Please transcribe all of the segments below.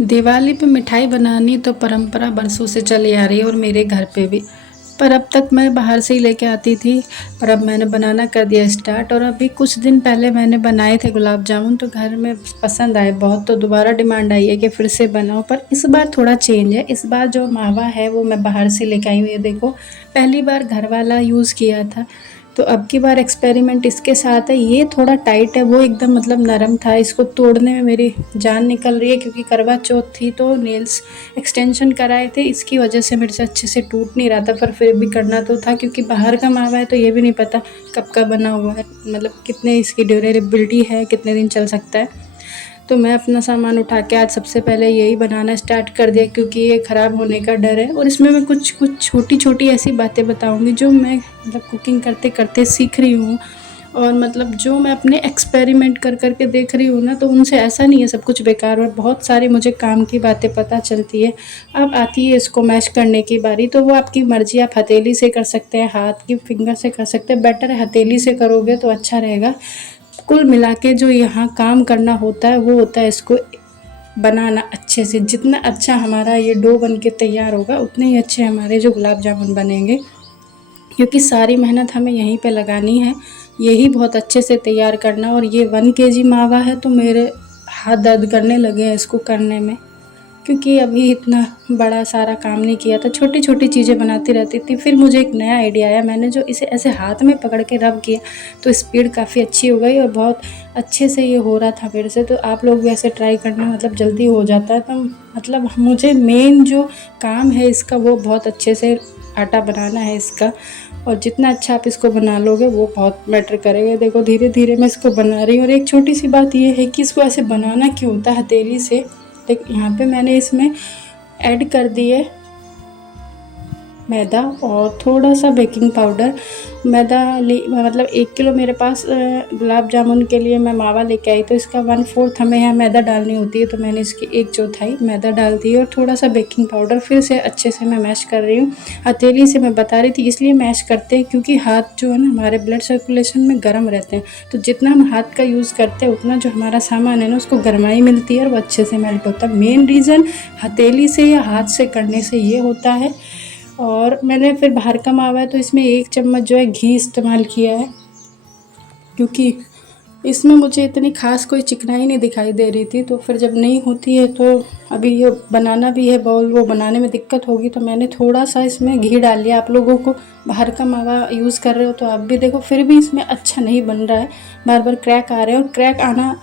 दिवाली पे मिठाई बनानी तो परंपरा बरसों से चली आ रही है और मेरे घर पे भी। पर अब तक मैं बाहर से ही लेके आती थी। पर अब मैंने बनाना कर दिया स्टार्ट और अभी कुछ दिन पहले मैंने बनाए थे गुलाब जामुन, तो घर में पसंद आए बहुत, तो दोबारा डिमांड आई है कि फिर से बनाओ। पर इस बार थोड़ा चेंज है। इस बार जो मावा है वो मैं बाहर से लेके आई हूँ। ये देखो, पहली बार घर वाला यूज़ किया था, तो अब की बार एक्सपेरिमेंट इसके साथ है। ये थोड़ा टाइट है, वो एकदम मतलब नरम था। इसको तोड़ने में मेरी जान निकल रही है, क्योंकि करवा चौथ थी तो नेल्स एक्सटेंशन कराए थे, इसकी वजह से मेरे से अच्छे से टूट नहीं रहा था। पर फिर भी करना तो था, क्योंकि बाहर का मावा है तो ये भी नहीं पता कब का बना हुआ है, मतलब कितने इसकी ड्यूरेबिलिटी है, कितने दिन चल सकता है। तो मैं अपना सामान उठा के आज सबसे पहले यही बनाना स्टार्ट कर दिया, क्योंकि ये ख़राब होने का डर है। और इसमें मैं कुछ कुछ छोटी छोटी ऐसी बातें बताऊंगी जो मैं मतलब कुकिंग करते करते सीख रही हूँ, और मतलब जो मैं अपने एक्सपेरिमेंट कर कर के देख रही हूँ ना, तो उनसे ऐसा नहीं है सब कुछ बेकार, और बहुत सारी मुझे काम की बातें पता चलती है। अब आती है इसको मैश करने की बारी, तो वो आपकी मर्ज़ी, आप हथेली से कर सकते हैं, हाथ की फिंगर से कर सकते हैं। बेटर है हथेली से करोगे तो अच्छा रहेगा। कुल मिला के जो यहाँ काम करना होता है वो होता है इसको बनाना अच्छे से। जितना अच्छा हमारा ये डो बन के तैयार होगा, उतने ही अच्छे हमारे जो गुलाब जामुन बनेंगे, क्योंकि सारी मेहनत हमें यहीं पे लगानी है, यही बहुत अच्छे से तैयार करना। और ये 1 kg मावा है, तो मेरे हाथ दर्द करने लगे हैं इसको करने में, क्योंकि अभी इतना बड़ा सारा काम नहीं किया था, छोटी छोटी चीज़ें बनाती रहती थी। फिर मुझे एक नया आइडिया आया, मैंने जो इसे ऐसे हाथ में पकड़ के रब किया तो स्पीड काफ़ी अच्छी हो गई, और बहुत अच्छे से ये हो रहा था मेरे से। तो आप लोग भी ऐसे ट्राई करना, मतलब जल्दी हो जाता है। तो मतलब मुझे मेन जो काम है इसका, वो बहुत अच्छे से आटा बनाना है इसका, और जितना अच्छा आप इसको बना लोगे वो बहुत मैटर करेगा। देखो धीरे धीरे मैं इसको बना रही हूँ। और एक छोटी सी बात ये है कि इसको ऐसे बनाना क्यों होता है हथेली से। देख यहाँ पे मैंने इसमें ऐड कर दिए मैदा और थोड़ा सा बेकिंग पाउडर। मैदा मतलब 1 किलो मेरे पास गुलाब जामुन के लिए मैं मावा लेके आई, तो इसका 1/4 हमें यहाँ मैदा डालनी होती है, तो मैंने इसकी 1/4 मैदा डाल दी और थोड़ा सा बेकिंग पाउडर। फिर से अच्छे से मैं मैश कर रही हूँ हथेली से। मैं बता रही थी इसलिए मैश करते हैं क्योंकि हाथ जो है ना हमारे ब्लड सर्कुलेशन में गर्म रहते हैं, तो जितना हम हाथ का यूज़ करते हैं उतना जो हमारा सामान है ना उसको गर्माई मिलती है और वो अच्छे से मेल्ट होता है। मेन रीज़न हथेली से या हाथ से करने से ये होता है। और मैंने फिर बाहर का मावा है तो इसमें 1 चम्मच जो है घी इस्तेमाल किया है, क्योंकि इसमें मुझे इतनी ख़ास कोई चिकनाई नहीं दिखाई दे रही थी। तो फिर जब नहीं होती है तो अभी ये बनाना भी है बाउल, वो बनाने में दिक्कत होगी, तो मैंने थोड़ा सा इसमें घी डाल लिया। आप लोगों को बाहर का मावा यूज़ कर रहे हो तो आप भी देखो, फिर भी इसमें अच्छा नहीं बन रहा है, बार बार क्रैक आ रहे हैं। और क्रैक आना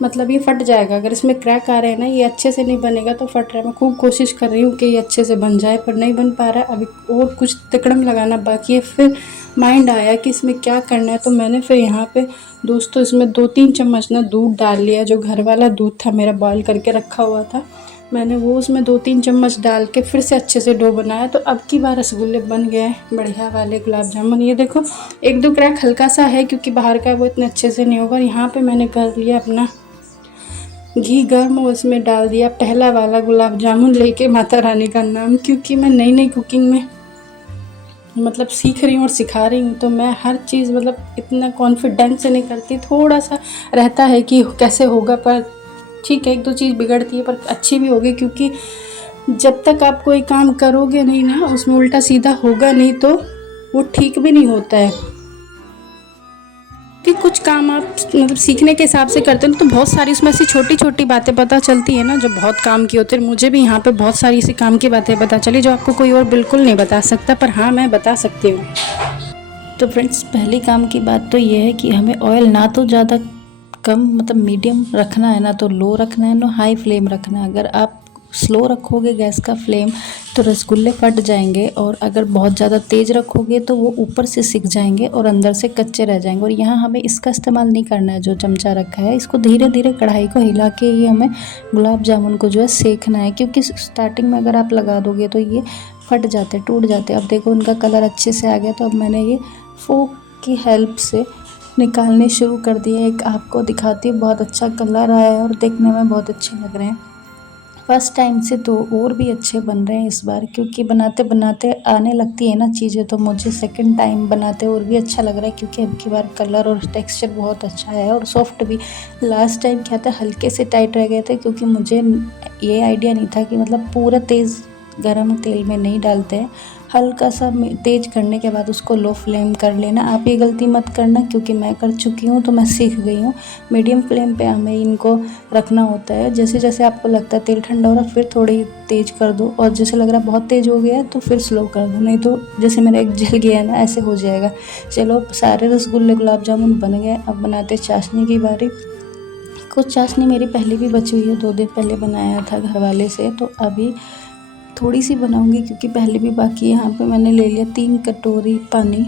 मतलब ये फट जाएगा, अगर इसमें क्रैक आ रहे हैं ना, ये अच्छे से नहीं बनेगा तो फट रहा है। मैं खूब कोशिश कर रही हूँ कि ये अच्छे से बन जाए, पर नहीं बन पा रहा है। अभी और कुछ तिकड़म लगाना बाकी है। फिर माइंड आया कि इसमें क्या करना है, तो मैंने फिर यहाँ पे दोस्तों इसमें 2-3 चम्मच ना दूध डाल लिया। जो घर वाला दूध था मेरा बॉयल करके रखा हुआ था, मैंने वो उसमें 2-3 चम्मच डाल के फिर से अच्छे से डो बनाया। तो अब की बार रसगुल्ले बन गए बढ़िया वाले गुलाब जामुन। ये देखो 1-2 क्रैक हल्का सा है, क्योंकि बाहर का वो इतने अच्छे से नहीं होगा। यहाँ पे मैंने कर लिया अपना घी गर्म और उसमें डाल दिया पहला वाला गुलाब जामुन, लेके माता रानी का नाम। क्योंकि मैं नई नई कुकिंग में मतलब सीख रही हूँ और सिखा रही हूँ, तो मैं हर चीज़ मतलब इतना कॉन्फिडेंस से नहीं करती, थोड़ा सा रहता है कि कैसे होगा। पर ठीक है, 1-2 चीज़ बिगड़ती है पर अच्छी भी होगी, क्योंकि जब तक आप कोई काम करोगे नहीं ना, उसमें उल्टा सीधा होगा नहीं तो वो ठीक भी नहीं होता है। कि कुछ काम आप मतलब सीखने के हिसाब से करते हैं तो बहुत सारी उसमें ऐसी छोटी छोटी बातें पता चलती है ना, जो बहुत काम की होती है। मुझे भी यहाँ पे बहुत सारी ऐसी काम की बातें पता चली जो आपको कोई और बिल्कुल नहीं बता सकता, पर हाँ मैं बता सकती हूँ। तो फ्रेंड्स, पहली काम की बात तो ये है कि हमें ऑयल ना तो ज़्यादा कम मतलब मीडियम रखना है, ना तो लो रखना है, ना हाई फ्लेम रखना है। अगर आप स्लो रखोगे गैस का फ्लेम तो रसगुल्ले फट जाएंगे, और अगर बहुत ज़्यादा तेज़ रखोगे तो वो ऊपर से सिक जाएंगे और अंदर से कच्चे रह जाएंगे। और यहाँ हमें इसका इस्तेमाल नहीं करना है, जो चमचा रखा है इसको धीरे धीरे कढ़ाई को हिला के ही हमें गुलाब जामुन को जो है सेकना है, क्योंकि स्टार्टिंग में अगर आप लगा दोगे तो ये फट जाते, टूट जाते। अब देखो उनका कलर अच्छे से आ गया, तो अब मैंने ये फोक की हेल्प से निकालने शुरू कर दिए। एक आपको दिखाती हूँ, बहुत अच्छा कलर आया है और देखने में बहुत अच्छे लग रहे हैं। फर्स्ट टाइम से तो और भी अच्छे बन रहे हैं इस बार, क्योंकि बनाते बनाते आने लगती है ना चीज़ें, तो मुझे सेकंड टाइम बनाते और भी अच्छा लग रहा है, क्योंकि अब की बार कलर और टेक्सचर बहुत अच्छा है और सॉफ्ट भी। लास्ट टाइम क्या था, हल्के से टाइट रह गए थे, क्योंकि मुझे ये आइडिया नहीं था कि मतलब पूरा तेज़ गरम तेल में नहीं डालते हैं, हल्का सा तेज़ करने के बाद उसको लो फ्लेम कर लेना। आप ये गलती मत करना, क्योंकि मैं कर चुकी हूँ तो मैं सीख गई हूँ। मीडियम फ्लेम पे हमें इनको रखना होता है। जैसे जैसे आपको लगता है तेल ठंडा हो रहा है, फिर थोड़ी तेज़ कर दो, और जैसे लग रहा है बहुत तेज़ हो गया है तो फिर स्लो कर दो, नहीं तो जैसे मेरा एक जल गया है ना, ऐसे हो जाएगा। चलो, सारे रसगुल्ले गुलाब जामुन बन गए, अब बनाते चाशनी की बारी। कुछ चाशनी मेरी पहले भी बची हुई है, 2 दिन पहले बनाया था घर वाले से, तो अभी थोड़ी सी बनाऊंगी, क्योंकि पहले भी बाकी है। यहाँ पे मैंने ले लिया 3 कटोरी पानी,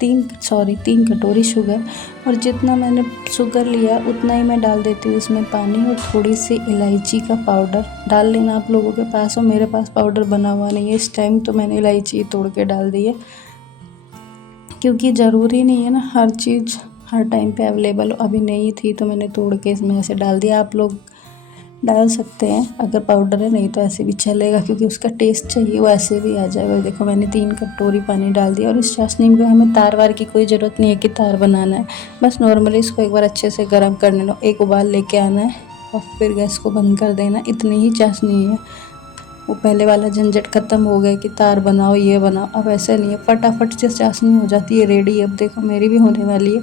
3 कटोरी शुगर, और जितना मैंने शुगर लिया उतना ही मैं डाल देती हूँ इसमें पानी, और थोड़ी सी इलायची का पाउडर डाल लेना आप लोगों के पास हो। मेरे पास पाउडर बना हुआ नहीं है इस टाइम, तो मैंने इलायची तोड़ के डाल दी है, क्योंकि ज़रूरी नहीं है ना हर चीज़ हर टाइम पे अवेलेबल हो। अभी नहीं थी तो मैंने तोड़ के इसमें ऐसे डाल दिया। आप लोग डाल सकते हैं अगर पाउडर है, नहीं तो ऐसे भी चलेगा, क्योंकि उसका टेस्ट चाहिए वो ऐसे भी आ जाएगा। देखो, मैंने 3 कटोरी पानी डाल दिया, और इस चाशनी में हमें तार वार की कोई ज़रूरत नहीं है कि तार बनाना है। बस नॉर्मली इसको एक बार अच्छे से गर्म कर लेना, एक उबाल लेके आना है और फिर गैस को बंद कर देना। इतनी ही चाशनी है, वो पहले वाला झंझट ख़त्म हो गया कि तार बनाओ ये बनाओ। अब ऐसा नहीं है, फटाफट से चाशनी हो जाती है रेडी। अब देखो, मेरी भी होने वाली है,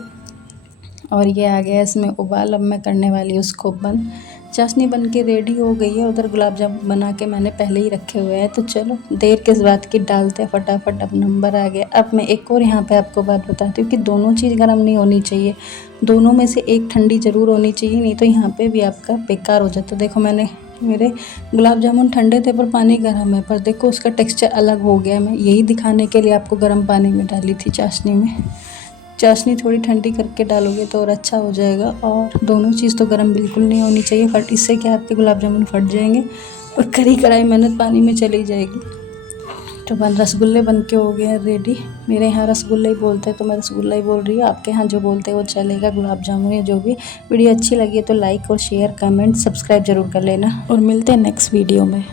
और ये आ गया इसमें उबाल। अब मैं करने वाली हूँ उसको बंद। चाशनी बन के रेडी हो गई है। उधर गुलाब जामुन बना के मैंने पहले ही रखे हुए हैं, तो चलो देर किस बात की, डालते हैं फटाफट। अब नंबर आ गया। अब मैं एक और यहाँ पे आपको बात बताती हूँ कि दोनों चीज़ गर्म नहीं होनी चाहिए, दोनों में से एक ठंडी ज़रूर होनी चाहिए, नहीं तो यहाँ पे भी आपका बेकार हो जाता है। देखो, मेरे गुलाब जामुन ठंडे थे पर पानी गर्म है, पर देखो उसका टेक्स्चर अलग हो गया। मैं यही दिखाने के लिए आपको गर्म पानी में डाली थी चाशनी में। चाशनी थोड़ी ठंडी करके डालोगे तो और अच्छा हो जाएगा। और दोनों चीज़ तो गर्म बिल्कुल नहीं होनी चाहिए, फट इससे क्या आपके गुलाब जामुन फट जाएंगे और करी कढ़ाई मेहनत पानी में चली जाएगी। तो रसगुल्ले बन के हो गए हैं रेडी। मेरे यहाँ रसगुल्ले ही बोलते हैं तो मैं रसगुल्ला ही बोल रही हूँ, आपके यहाँ जो बोलते हैं वो चलेगा, गुलाब जामुन या जो भी। वीडियो अच्छी लगी है तो लाइक और शेयर कमेंट सब्सक्राइब जरूर कर लेना, और मिलते हैं नेक्स्ट वीडियो में।